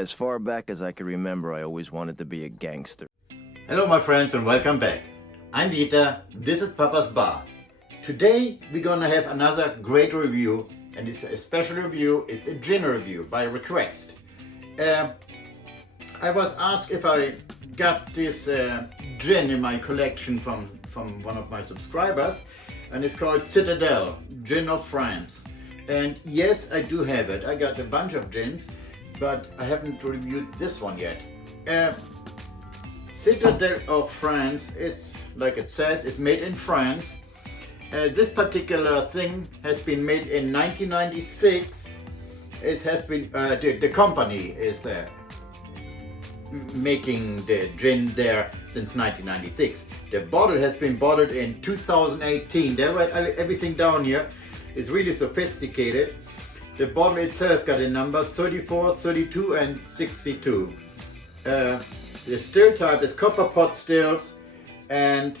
As far back as I can remember, I always wanted to be a gangster. Hello my friends and welcome back. I'm Dieter, this is Papa's Bar. Today we're gonna have another great review, and it's a special review, it's a gin review by request. I was asked if I got this gin in my collection from one of my subscribers, and it's called Citadelle Gin of France. And yes, I do have it. I got a bunch of gins, but I haven't reviewed this one yet. Citadelle of France, it's like it says, it's made in France. This particular thing has been made in 1996. It has been the company is making the gin there since 1996. The bottle has been bottled in 2018. They write everything down here. It's really sophisticated. The bottle itself got a number 34, 32 and 62. The still type is copper pot stills, and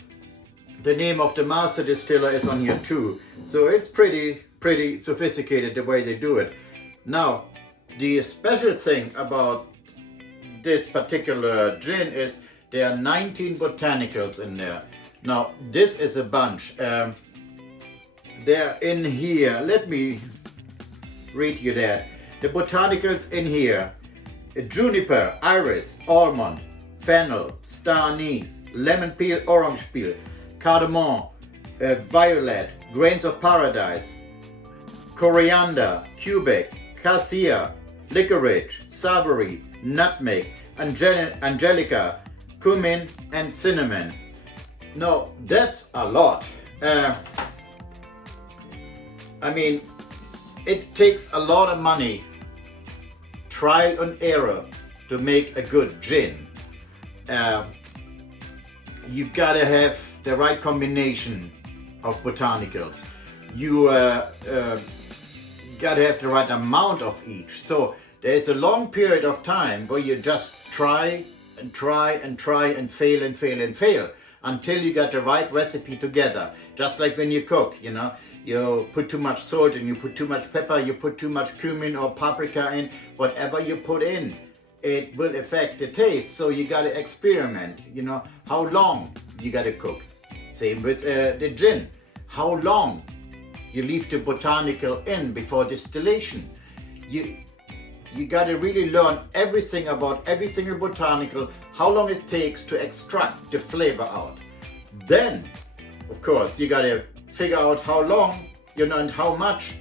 the name of the master distiller is on here too. So it's pretty sophisticated the way they do it. Now, the special thing about this particular gin is there are 19 botanicals in there. Now, this is a bunch. They're in here. Let me read you that. The botanicals in here: juniper, iris, almond, fennel, star anise, lemon peel, orange peel, cardamom, violet, grains of paradise, coriander, cubic, cassia, licorice, savory, nutmeg, angelica, cumin and cinnamon. Now that's a lot. I mean, it takes a lot of money, trial and error, to make a good gin. You've got to have the right combination of botanicals. You got to have the right amount of each. So there's a long period of time where you just try and try and try and fail and fail and fail until you got the right recipe together. Just like when you cook, you know, you put too much salt and you put too much pepper, you put too much cumin or paprika in, whatever you put in, it will affect the taste. So you got to experiment, you know, how long you got to cook. Same with the gin. How long you leave the botanical in before distillation. You got to really learn everything about every single botanical, how long it takes to extract the flavor out. Then, of course, you got to figure out how long, you know, and how much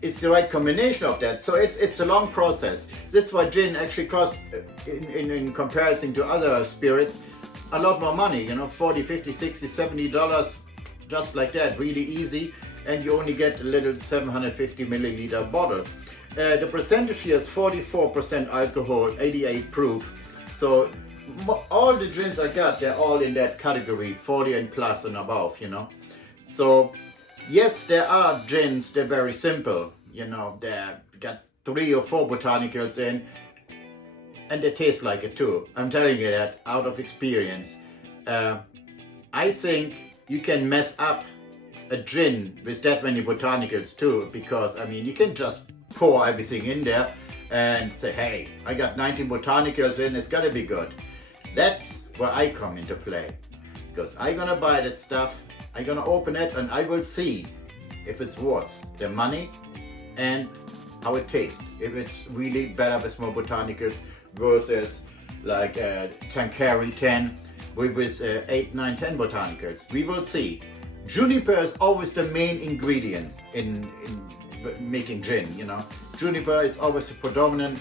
is the right combination of that. So it's a long process. This is why gin actually costs, in comparison to other spirits, a lot more money, you know, 40, 50, 60, $70, just like that, really easy. And you only get a little 750 milliliter bottle. The percentage here is 44% alcohol, 88 proof. So all the gins I got, they're all in that category, 40 and plus and above, you know. So yes, there are gins, they're very simple, you know, they've got 3 or 4 botanicals in, and they taste like it too. I'm telling you that out of experience. I think you can mess up a gin with that many botanicals too, because I mean, you can just pour everything in there and say, hey, I got 19 botanicals in, it's gotta be good. That's where I come into play, because I'm gonna buy that stuff, I'm gonna open it, and I will see if it's worth the money and how it tastes. If it's really better with more botanicals versus like Tanqueray 10 with 8, 9, 10 botanicals. We will see. Juniper is always the main ingredient in making gin, you know. Juniper is always a predominant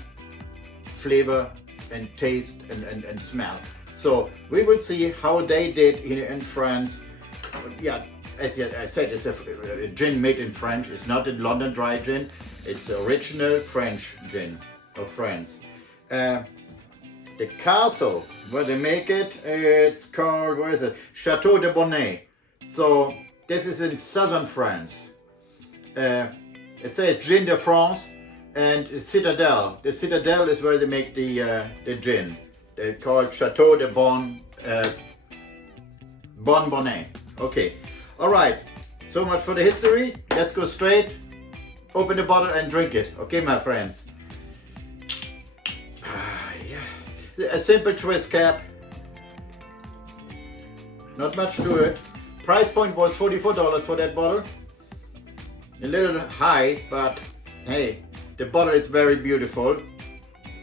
flavor and taste and smell. So we will see how they did in France. Yeah, as I said, it's a gin made in France. It's not a London dry gin. It's original French gin of France. The castle where they make it, it's called, where is it? Chateau de Bonnet. So this is in southern France. It says Gin de France and Citadelle. The Citadelle is where they make the gin. They're called Chateau de Bonnet. Okay, all right. So much for the history. Let's go straight, open the bottle and drink it. Okay, my friends. a simple twist cap. Not much to it. Price point was $44 for that bottle. A little high, but hey, the bottle is very beautiful.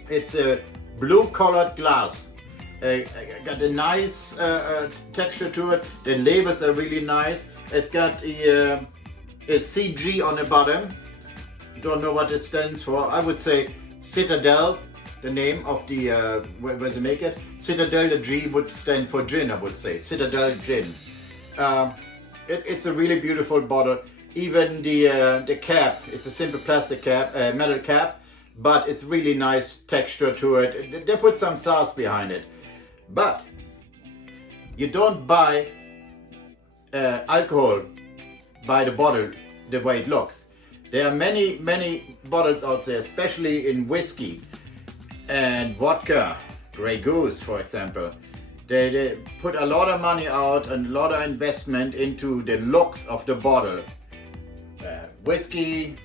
It's a blue colored glass. Got a nice texture to it. The labels are really nice. It's got a CG on the bottom. Don't know what it stands for. I would say Citadelle, the name of the where they make it. Citadelle, the G would stand for gin, I would say. Citadelle Gin. It's a really beautiful bottle. Even the cap, it's a simple plastic cap, metal cap, but it's really nice texture to it. They put some stars behind it. But you don't buy alcohol by the bottle the way it looks. There are many bottles out there, especially in whiskey and vodka, Grey Goose for example. They put a lot of money out and a lot of investment into the looks of the bottle. Whiskey,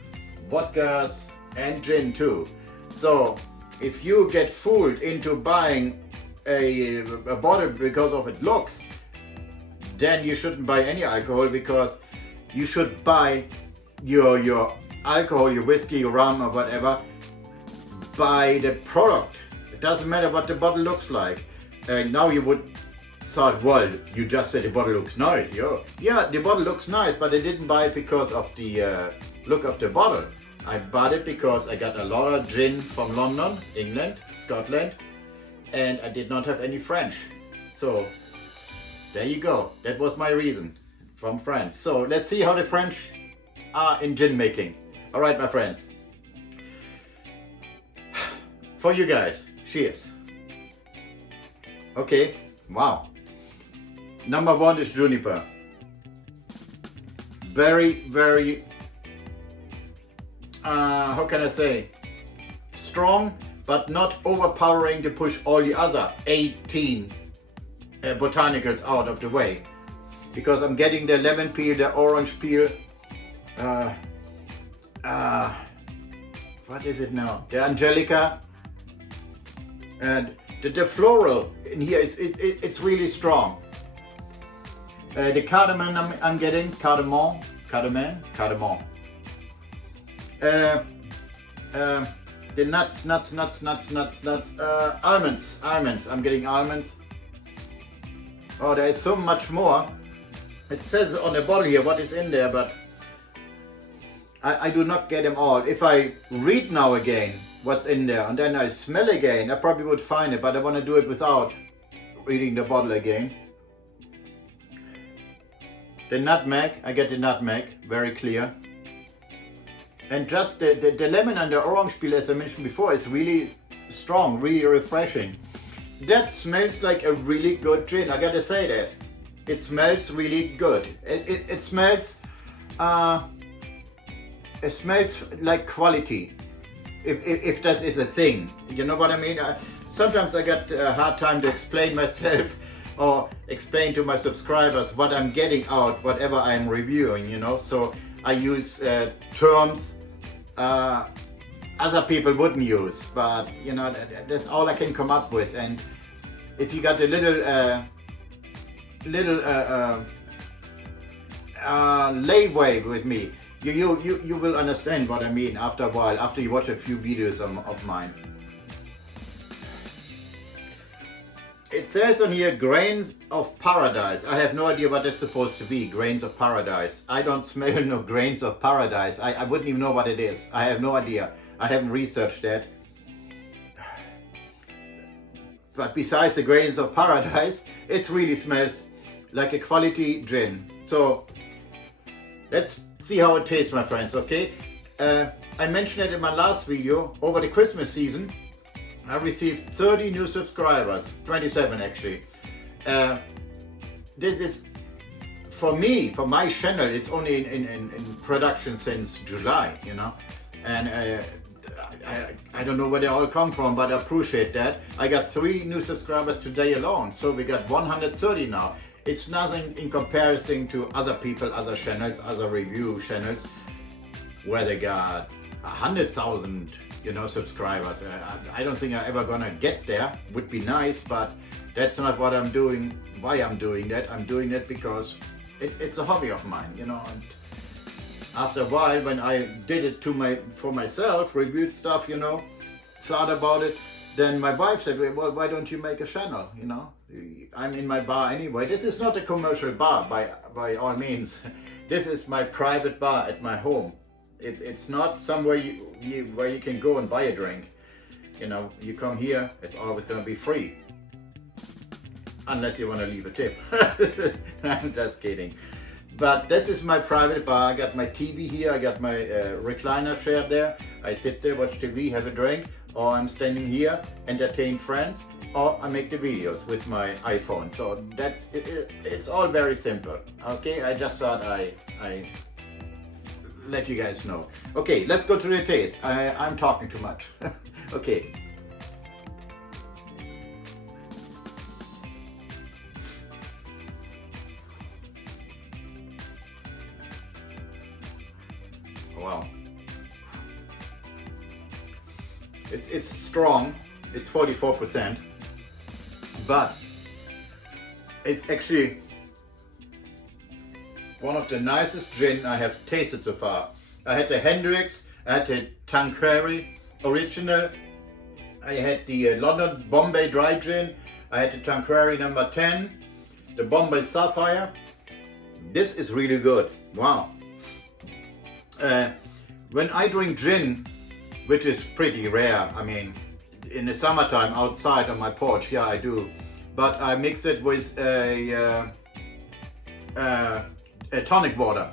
vodkas and gin too. So if you get fooled into buying a bottle because of its looks, then you shouldn't buy any alcohol, because you should buy your alcohol, your whiskey, your rum or whatever, by the product. It doesn't matter what the bottle looks like. And now you would thought, well, you just said the bottle looks nice. Yeah, the bottle looks nice, but I didn't buy it because of the look of the bottle. I bought it because I got a lot of gin from London, England, Scotland, and I did not have any French. So there you go. That was my reason, from France. So let's see how the French are in gin making. All right, my friends. For you guys, cheers. Okay, wow. Number one is juniper. Very, how can I say? Strong, but not overpowering to push all the other 18 botanicals out of the way. Because I'm getting the lemon peel, the orange peel, what is it now? The Angelica, and the floral in here it's really strong. The cardamom I'm getting, cardamom. The nuts, almonds. I'm getting almonds. Oh, there is so much more. It says on the bottle here what is in there, but I do not get them all. If I read now again what's in there and then I smell again, I probably would find it, but I want to do it without reading the bottle again. The nutmeg, I get the nutmeg, very clear. And just the lemon and the orange peel, as I mentioned before, is really strong, really refreshing. That smells like a really good gin, I gotta say that. It smells really good. It smells like quality. If this is a thing, you know what I mean? Sometimes I get a hard time to explain myself or explain to my subscribers what I'm getting out, whatever I'm reviewing, you know. So I use terms other people wouldn't use, but you know, that's all I can come up with. And if you got a little leeway with me, you will understand what I mean after a while, after you watch a few videos of mine. It says on here, grains of paradise. I have no idea what that's supposed to be, grains of paradise. I don't smell no grains of paradise. I wouldn't even know what it is. I have no idea. I haven't researched that. But besides the grains of paradise, it really smells like a quality gin. So let's see how it tastes, my friends, okay? I mentioned it in my last video. Over the Christmas season, I received 30 new subscribers, 27 actually. This is, for me, for my channel, it's only in production since July, you know. And I don't know where they all come from, but I appreciate that. I got 3 new subscribers today alone, so we got 130 now. It's nothing in comparison to other people, other channels, other review channels, where they got 100,000 subscribers. I don't think I'm ever gonna get there. Would be nice, but that's not what I'm doing. Why I'm doing that? I'm doing it because it's a hobby of mine, And after a while, when I did it for myself, reviewed stuff, thought about it, then my wife said, well, why don't you make a channel? I'm in my bar anyway. This is not a commercial bar by all means. This is my private bar at my home. It's not somewhere where you can go and buy a drink. You come here, it's always going to be free. Unless you want to leave a tip. I'm just kidding. But this is my private bar. I got my TV here, I got my recliner chair there. I sit there, watch TV, have a drink, or I'm standing here, entertain friends, or I make the videos with my iPhone. So it's all very simple. Okay, I just thought I let you guys know. Okay, let's go to the taste. I'm talking too much. Okay. Wow. It's strong. It's 44%, but it's actually one of the nicest gin I have tasted so far. I had the Hendrix, I had the Tanqueray Original, I had the London Bombay Dry Gin, I had the Tanqueray number 10, the Bombay Sapphire. This is really good. Wow. When I drink gin, which is pretty rare, I mean, in the summertime outside on my porch, yeah, I do. But I mix it with a tonic water,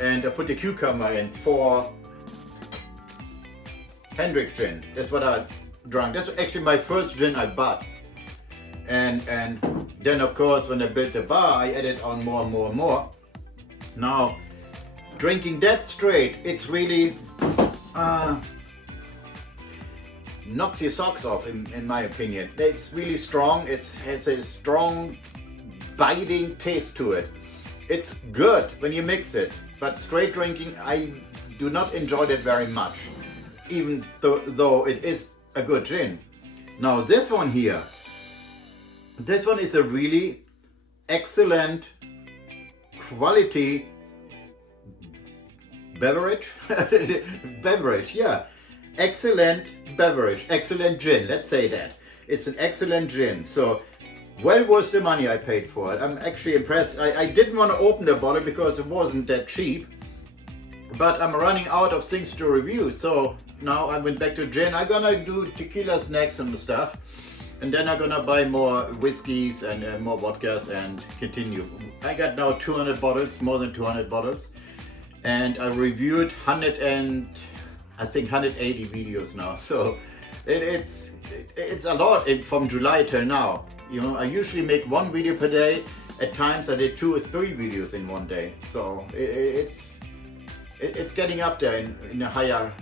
and I put the cucumber in for Hendrix gin. That's what I drank. That's actually my first gin I bought. And then of course when I built the bar, I added on more and more and more. Now, drinking that straight, it's really knocks your socks off in my opinion. It's really strong. It has a strong biting taste to it. It's good when you mix it, but straight drinking I do not enjoy that very much, even though it is a good gin. Now this one here, this one is a really excellent quality beverage. Beverage, yeah. Excellent beverage, excellent gin, let's say that. It's an excellent gin, so well worth the money I paid for it. I'm actually impressed. I didn't want to open the bottle because it wasn't that cheap, but I'm running out of things to review, so now I went back to gin. I'm gonna do tequilas next and stuff, and then I'm gonna buy more whiskeys and more vodkas and continue. I got now 200 bottles, more than 200 bottles, and I reviewed 180 videos now, so it's a lot from July till now. I usually make one video per day. At times I did 2 or 3 videos in one day, so it's getting up there in a higher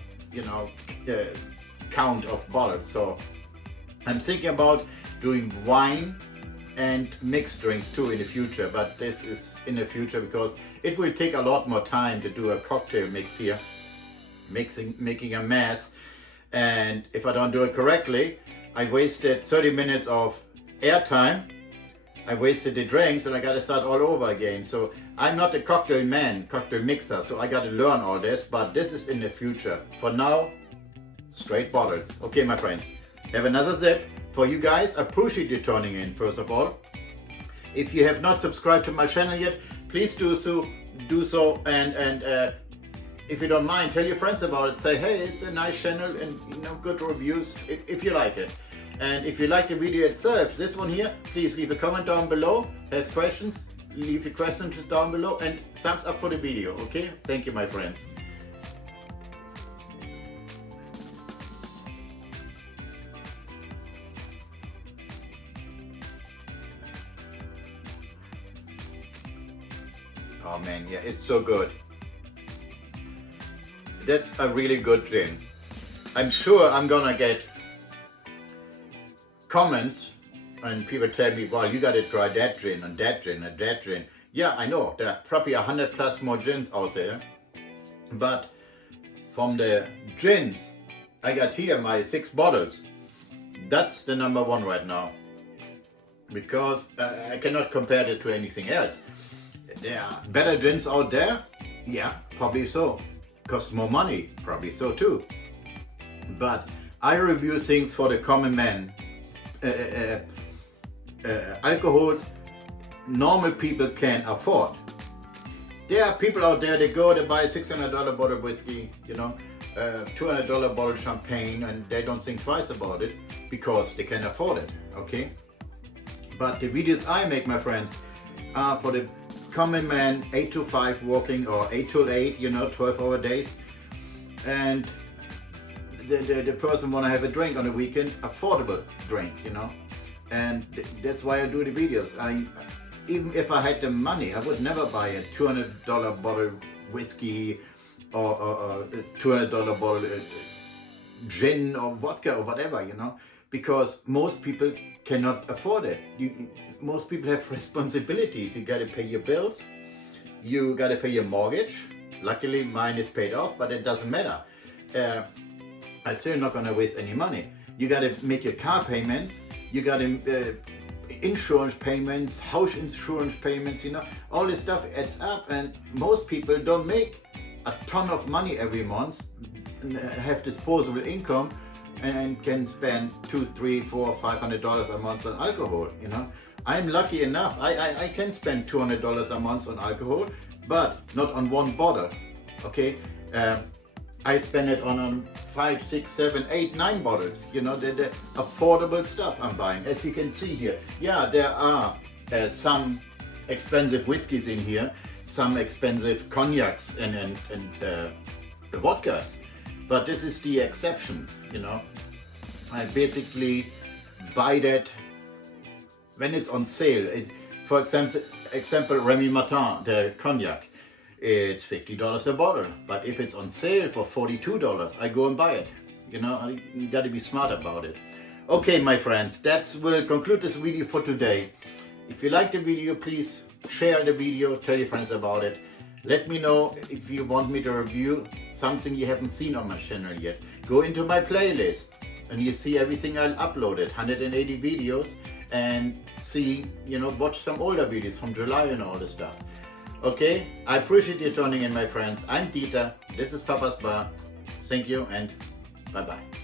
count of bottles. So I'm thinking about doing wine and mixed drinks too in the future, but this is in the future because it will take a lot more time to do a cocktail mix here, making a mess, and if I don't do it correctly, I wasted 30 minutes of airtime, I wasted the drinks, and I gotta start all over again. So I'm not a cocktail mixer, so I gotta learn all this, but this is in the future. For now, straight bottles. Okay, my friends, have another sip. For you guys, I appreciate you tuning in, first of all. If you have not subscribed to my channel yet, please do so, and if you don't mind, tell your friends about it. Say, hey, it's a nice channel and good reviews if you like it. And if you like the video itself, this one here, please leave a comment down below. Have questions, leave your questions down below, and thumbs up for the video, okay? Thank you, my friends. Oh man, yeah, it's so good. That's a really good gin. I'm sure I'm gonna get comments and people tell me, well, you gotta try that gin and that gin and that gin. Yeah, I know, there are probably 100 plus more gins out there, but from the gins I got here my 6 bottles. That's the number one right now. Because I cannot compare it to anything else. There are better gins out there? Yeah, probably so. Costs more money? Probably so too. But I review things for the common man. Alcohols normal people can afford. There are people out there, they go, they buy $600 bottle of whiskey, you know, $200 bottle of champagne, and they don't think twice about it because they can afford it, okay? But the videos I make, my friends, are for the common man, 8 to 5 working, or 8 to 8, you know, 12-hour days. And the person want to have a drink on the weekend, affordable drink, you know. And that's why I do the videos. Even if I had the money, I would never buy a $200 bottle whiskey or a $200 bottle gin or vodka or whatever, you know, because most people cannot afford it. Most people have responsibilities. You got to pay your bills, you got to pay your mortgage. Luckily mine is paid off, but it doesn't matter. I'm still not gonna waste any money. You got to make your car payments, you got to insurance payments, house insurance payments, you know, all this stuff adds up, and most people don't make a ton of money every month, have disposable income, and can spend $200, $300, $400, $500 a month on alcohol, you know. I'm lucky enough, I can spend $200 a month on alcohol, but not on one bottle, okay? I spend it on 5, 6, 7, 8, 9 bottles, you know, the affordable stuff I'm buying. As you can see here, yeah, there are some expensive whiskeys in here, some expensive cognacs and vodkas, but this is the exception, you know. I basically buy that when it's on sale. For example, Remy Martin, the cognac, it's $50 a bottle, but if it's on sale for $42, I go and buy it. You know, you got to be smart about it. Okay, my friends, that will conclude this video for today. If you like the video, please share the video, tell your friends about it. Let me know if you want me to review something you haven't seen on my channel yet. Go into my playlists and you see everything I uploaded, 180 videos, and see, you know, watch some older videos from July and all this stuff. Okay, I appreciate you tuning in, my friends. I'm Dieter, this is Papa's Bar. Thank you and bye-bye.